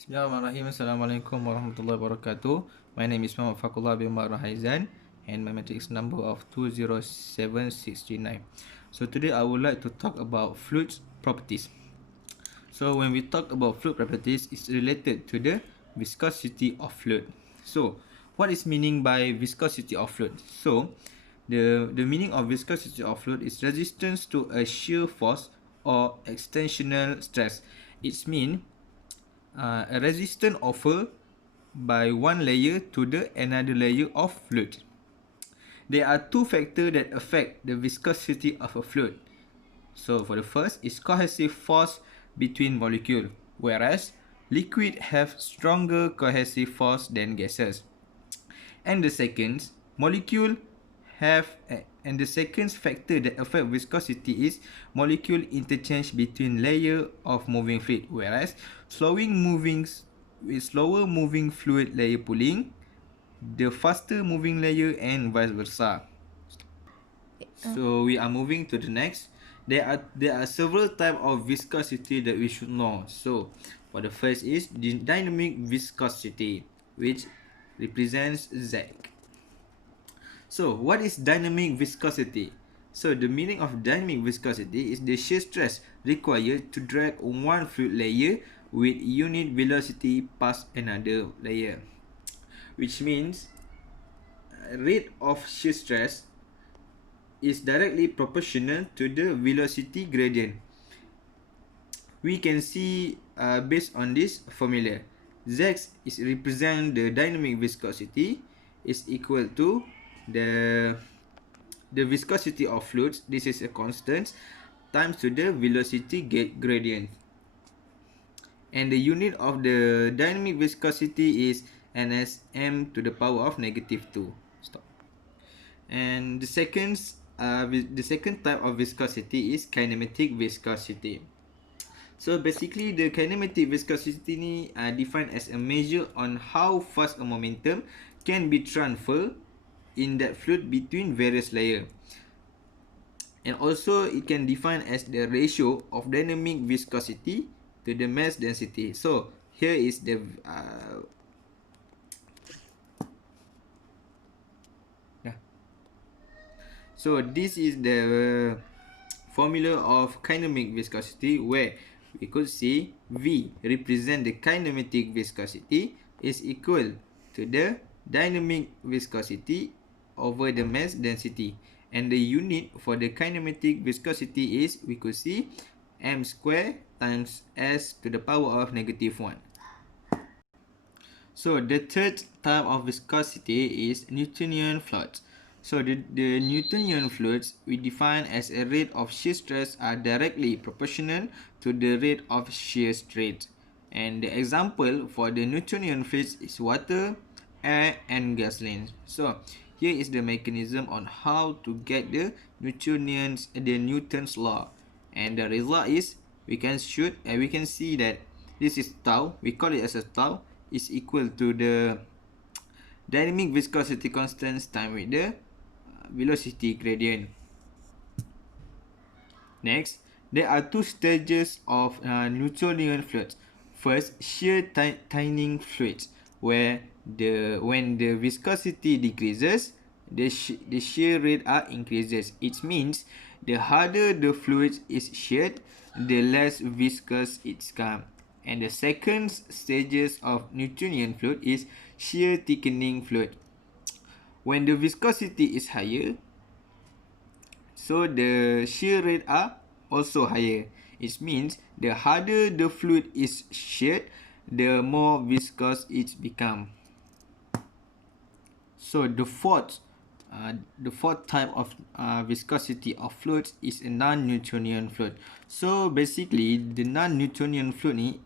Bismillahirrahmanirrahim. Assalamualaikum warahmatullahi wabarakatuh. My name is Muhammad Fakullah bin Assgn and my matrix number of 207639. So today I would like to talk about fluid properties. So when we talk about fluid properties, it's related to the viscosity of fluid. So what is meaning by viscosity of fluid? So the meaning of viscosity of fluid is resistance to a shear force or extensional stress. It means a resistance offered by one layer to the another layer of fluid. There are two factors that affect the viscosity of a fluid. So for the first is cohesive force between molecules, whereas liquid have stronger cohesive force than gases. And the second molecule and the second factor that affect viscosity is molecule interchange between layer of moving fluid, whereas slower moving fluid layer pulling the faster moving layer and vice versa. So we are moving to the next. There are several types of viscosity that we should know. So for the first is the dynamic viscosity, which represents Z. So what is dynamic viscosity? So the meaning of dynamic viscosity is the shear stress required to drag one fluid layer with unit velocity past another layer, which means rate of shear stress is directly proportional to the velocity gradient. We can see based on this formula, Z is represent the dynamic viscosity is equal to the viscosity of fluids, this is a constant, times to the velocity gradient. And the unit of the dynamic viscosity is nsm to the power of -2. Stop. And the second type of viscosity is kinematic viscosity. So basically the kinematic viscosity ni defined as a measure on how fast a momentum can be transferred in that fluid between various layers. And also it can define as the ratio of dynamic viscosity to the mass density. So here is the so this is the formula of kinematic viscosity, where we could see V represent the kinematic viscosity is equal to the dynamic viscosity over the mass density, and the unit for the kinematic viscosity is, we could see, m square times s to the power of -1. So the third type of viscosity is Newtonian fluids. So the Newtonian fluids we define as a rate of shear stress are directly proportional to the rate of shear stress. And the example for the Newtonian fluids is water, air and gasoline. So here is the mechanism on how to get the Newton's law. And the result is we can see that this is tau, we call it as a tau, is equal to the dynamic viscosity constant times with the velocity gradient. Next, there are two stages of Newtonian fluids. First, shear tightening fluids, where when the viscosity decreases, the shear rate increases. It means the harder the fluid is sheared, the less viscous it's become. And the second stages of Newtonian fluid is shear thickening fluid. When the viscosity is higher, so the shear rate are also higher. It means the harder the fluid is sheared, the more viscous it become. So the fourth type of viscosity of fluids is a non-Newtonian fluid. So basically the non-Newtonian fluid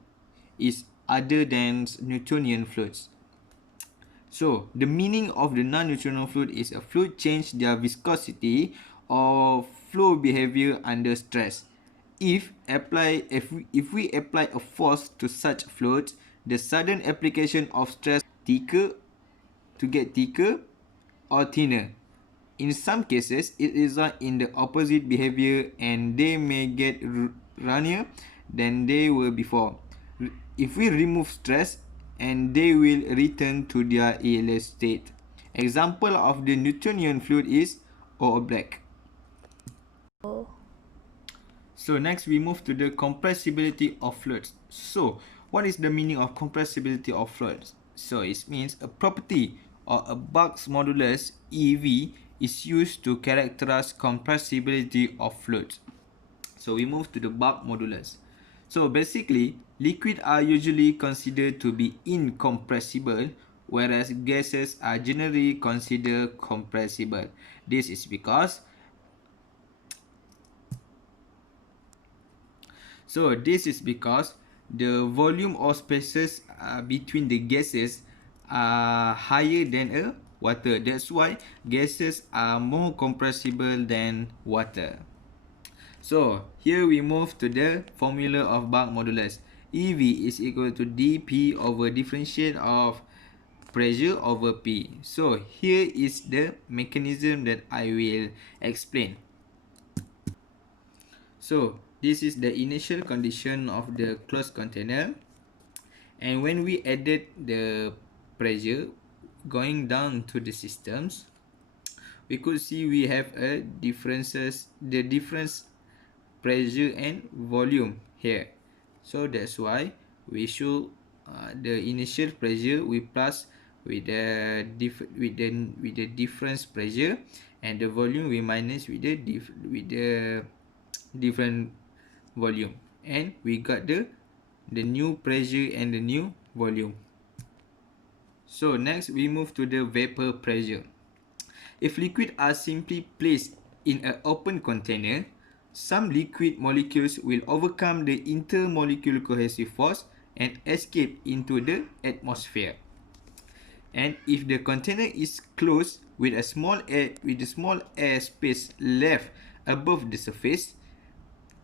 is other than Newtonian fluids. So the meaning of the non-Newtonian fluid is a fluid change their viscosity or flow behavior under stress. If we apply a force to such fluids, the sudden application of stress thicker or thinner. In some cases, it results in the opposite behavior and they may get runnier than they were before. if we remove stress, and they will return to their airless state. Example of the Newtonian fluid is O black. Oh. So next we move to the compressibility of fluids. So what is the meaning of compressibility of fluids? So it means a property or a Buck's modulus EV is used to characterize compressibility of fluids. So we move to the Buck modulus. So basically, liquids are usually considered to be incompressible, whereas gases are generally considered compressible. This is because the volume or spaces between the gases are higher than a water. That's why gases are more compressible than water. So here we move to the formula of Buck modulus. EV is equal to dP over differentiate of pressure over P. So here is the mechanism that I will explain. So this is the initial condition of the closed container, and when we added the pressure going down to the systems, we could see we have the difference pressure and volume here. So that's why we should the initial pressure we plus with the difference pressure, and the volume we minus with the different volume, and we got the new pressure and the new volume. So next we move to the vapor pressure. If liquid are simply placed in an open container, some liquid molecules will overcome the intermolecular cohesive force and escape into the atmosphere. And if the container is closed with a small air space left above the surface,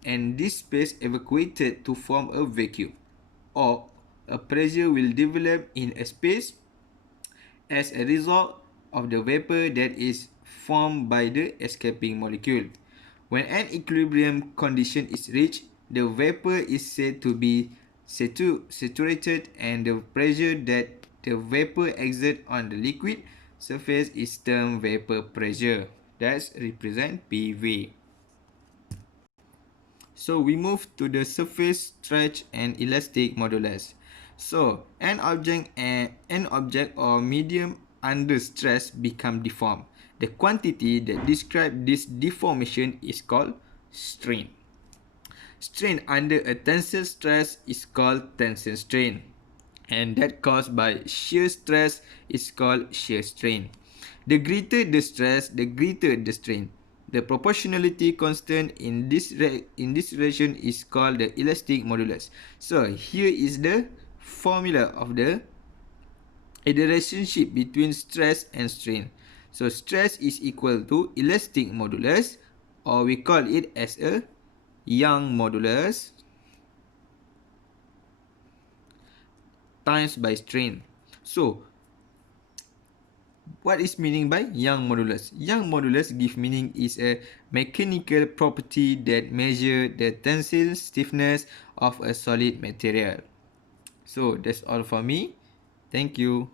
and this space evacuated to form a vacuum, or a pressure will develop in a space as a result of the vapor that is formed by the escaping molecule. When an equilibrium condition is reached, the vapor is said to be saturated, and the pressure that the vapor exerts on the liquid surface is termed vapor pressure. That represents PV. So we move to the surface stretch and elastic modulus. So an object or medium under stress become deformed. The quantity that describes this deformation is called strain. Strain under a tensile stress is called tensile strain, and that caused by shear stress is called shear strain. The greater the stress, the greater the strain. The proportionality constant in this relation is called the elastic modulus. So here is the formula of the relationship between stress and strain. So stress is equal to elastic modulus, or we call it as a Young modulus times by strain. So what is meaning by Young modulus? Young modulus give meaning is a mechanical property that measure the tensile stiffness of a solid material. So that's all for me. Thank you.